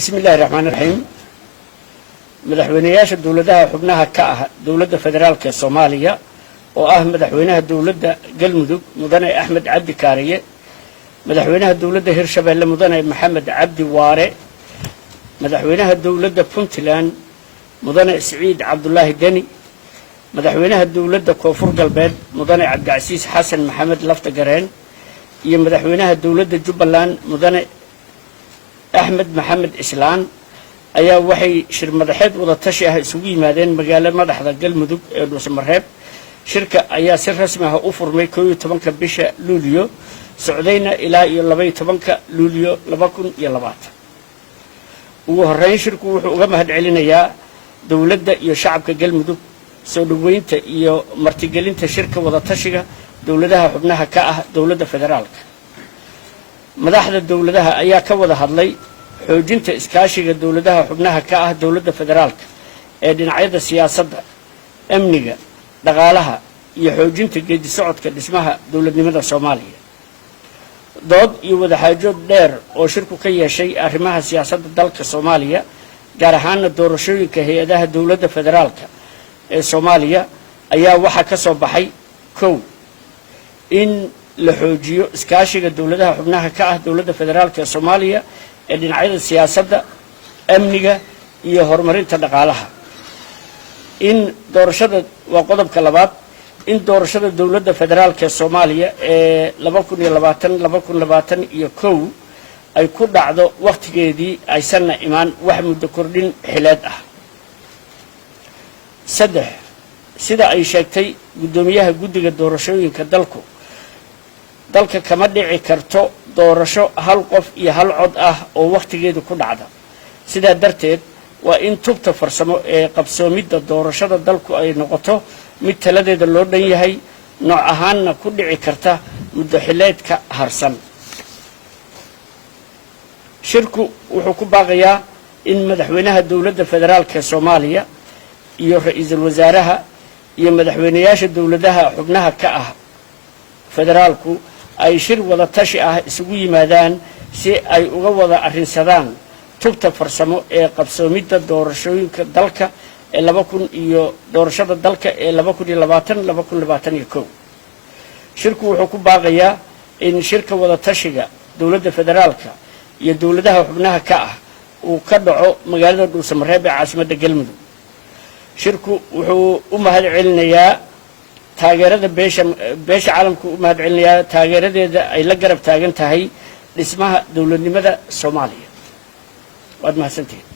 بسم الله الرحمن الرحيم. مدحوينياش الدولة حبناها كأه دولة فدرالك الصومالية وأه مدحوينها الدولة قلمدوك مدني أحمد عبد كارية مدحوينها الدولة هرشبيل مدني محمد عبد واري مدحوينها الدولة بونتلان مدني سعيد عبد الله دني مدحوينها الدولة كوفر قلبيد مدني عبد العزيز حسن محمد لفتقرين iyo madaxweynaha dawladda Jubbaland mudane Axmed Maxamed Islaan ayaa waxay shir madaxeed wada tashi ah isugu yimaadeen magaalada madaxda Galmudug ee Dhuusamareeb shirka ayaa si rasmi ah u furmay 12 bisha Luulyo socdayna ilaa iyo 12 Luulyo 2020 ugu horeyn shirku wuxuu uga mahadcelinayaa dawladda iyo shacabka Galmudug soo dhaweynta iyo martigelinta shirka wada tashiga dawladaha xubnaha ka ah dawladda federaalka madaxda dawladaha ayaa ka wada hadlay xoojinta iskaashiga dawladaha xubnaha ka ah dawladda federaalka ee dhinacyada siyaasadda amniga dhaqaalaha iyo xoojinta geedi socodka dhismaha dawladnimada Soomaaliya dood iyo wada xaajood dheer oo shirku ka yeeshay arrimaha siyaasadda dalka Soomaaliya gaar ahaan doorashooyinka hay'adaha dawladda federaalka ee Soomaaliya ayaa waxa ka soo baxay in la xoojiyo iskaashiga dawladaha xubnaha ka ah dawladda federaalka ee Soomaaliya ee dhinacyada siyaasadda amniga iyo horumarinta dhaqaalaha in doorashada waa qodobka labaad in doorashada dawladda federaalka ee Soomaaliya ee 2020-2021 ay ku dhacdo waqtigeedii aysan imaan wax muddo kordhin xileed ah sida ay sheegtay gudoomiyaha guddiga doorashooyinka dalka kama dhici karto doorasho hal qof iyo hal cod ah oo waqtigeedu ku dhacda sida darteed waa in tubta farsamo ee qabsoomidda doorashada dalku ay noqoto mid taladeeda loo dhan yahay nooc ahaanna ku dhici karta muddo xileedka harsan shirku wuxuu ku baaqayaa in madaxweynaha dawladda federaalka ee Soomaaliya iyo ra'iisul wasaaraha iyo madaxweynayaasha dawladaha xubnaha ka ah federaalku ay shir wada tashi ah isugu yimaadaan si ay uga wada arrinsadaan tubta farsamo ee qabsoomidda doorashooyinka dalka ee 2000 iyo doorashada dalka ee 2020-2021 shirku wuxuu ku baaqayaa in shirka wada tashiga dawladda federaalka iyo dawladaha xubnaha ka ah uu ka dhaco magaalada Dhuusamareeb ee caasimadda Galmudug shirku wuxuu u mahadcelinayaa taageerada beesha caalamku u mahadcelinayaa taageeradeeda ay la garab taagan tahay dhismaha dawladnimada Soomaaliya waad mahadsantihiin